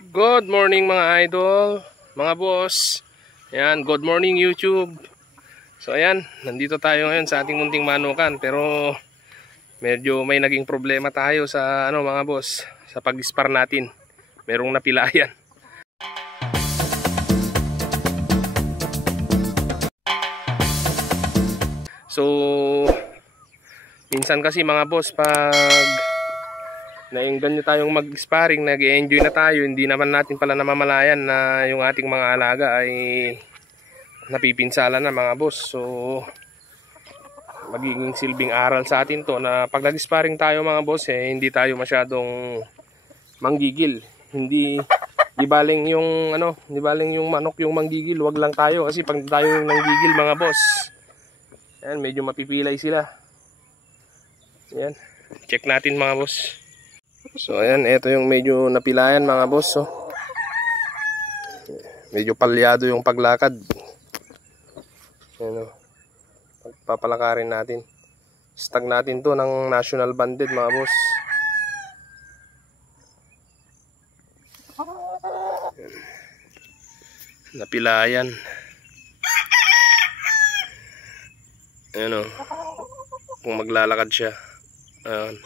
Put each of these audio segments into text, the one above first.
Good morning mga idol, mga boss. Ayan, good morning YouTube. So ayan, nandito tayo ngayon sa ating munting manukan. Pero medyo may naging problema tayo sa mga boss, sa pag-spar natin. Merong napilayan. So minsan kasi mga boss, pag nainggan nyo tayong mag-sparring, nag-enjoy na tayo, hindi naman natin pala namamalayan na yung ating mga alaga ay napipinsala na mga boss. So magiging silbing aral sa atin to na pag nag-sparring tayo mga boss, hindi tayo masyadong manggigil. Di baling yung di baling yung manok yung manggigil, wag lang tayo, kasi pag tayo yung nanggigil mga boss, ayan, medyo mapipilay sila. Ayan, check natin mga boss. So ayan, ito yung medyo napilayan mga boss. So medyo palyado yung paglakad. Ayan, pagpapalakarin natin. Stag natin to ng national banded mga boss. Napilayan. Ayan, kung maglalakad siya. Ayan.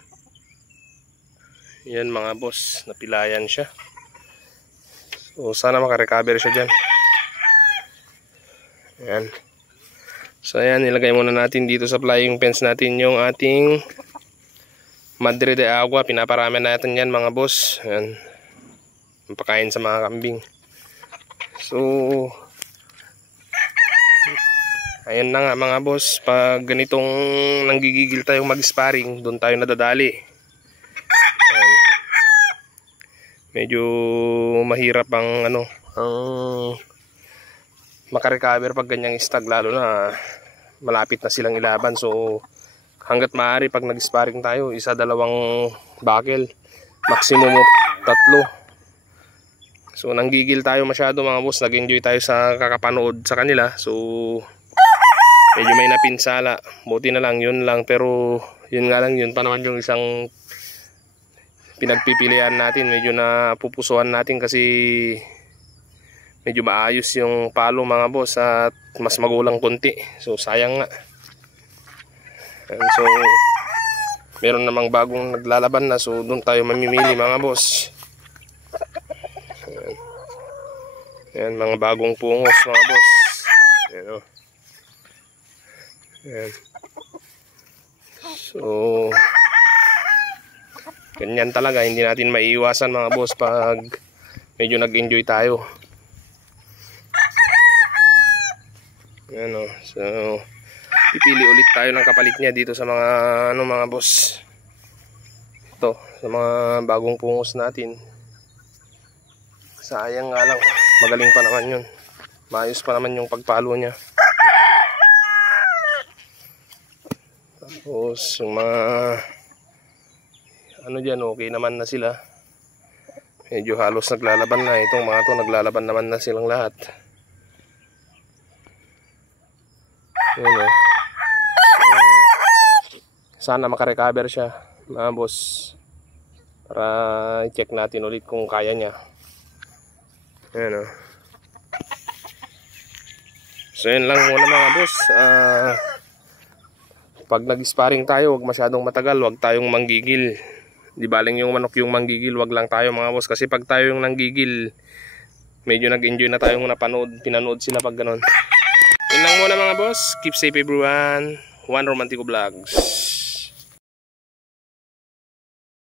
Yan mga boss, napilayan siya. So sana makarecover siya dyan. Ayan. So ayan, nilagay muna natin dito sa flying fence natin yung ating Madre de Agua. Pinaparami natin yan mga boss. Ayan, mapakain sa mga kambing. So ayan na nga mga boss, pag ganitong nanggigigil tayong mag-sparring, doon tayo nadadali. Medyo mahirap ang makarecover pag ganyang stag, lalo na malapit na silang ilaban. So hanggat maaari pag nag-sparring tayo, isa, dalawang buckle, maximum 3. So nanggigil tayo masyado mga boss, nag-enjoy tayo sa kakapanood sa kanila. So medyo may napinsala, buti na lang, yun lang. Pero yun nga lang, yun pa naman yung isang pinagpipilian natin. Medyo napupusuhan natin kasi medyo maayos yung palo mga boss at mas magulang konti. So sayang nga. So meron namang bagong naglalaban na, so doon tayo mamimili mga boss. Ayan, mga bagong pungos mga boss. Ayan, ayan. So ganyan talaga, hindi natin maiiwasan mga boss pag medyo nag-enjoy tayo. Ayan, so pipili ulit tayo ng kapalit niya dito sa mga mga boss. Ito, sa mga bagong pungos natin. Sayang nga lang, magaling pa naman yun. Maayos pa naman yung pagpalo niya. Tapos yung mga dyan, okay naman na sila. Medyo halos naglalaban na. Itong mga to, naglalaban naman na silang lahat. Ayan, sana makarecover siya mga boss, para i-check natin ulit kung kaya niya. Ayan, so yun lang muna mga boss. Pag nag-sparring tayo, wag masyadong matagal, wag tayong manggigil. Di baling yung manok yung manggigil, wag lang tayo mga boss. Kasi pag tayo yung nanggigil, medyo nag-enjoy na tayong pinanood sila pag ganon. Yun lang muna mga boss. Keep safe everyone. Juan Romantico Vlogs.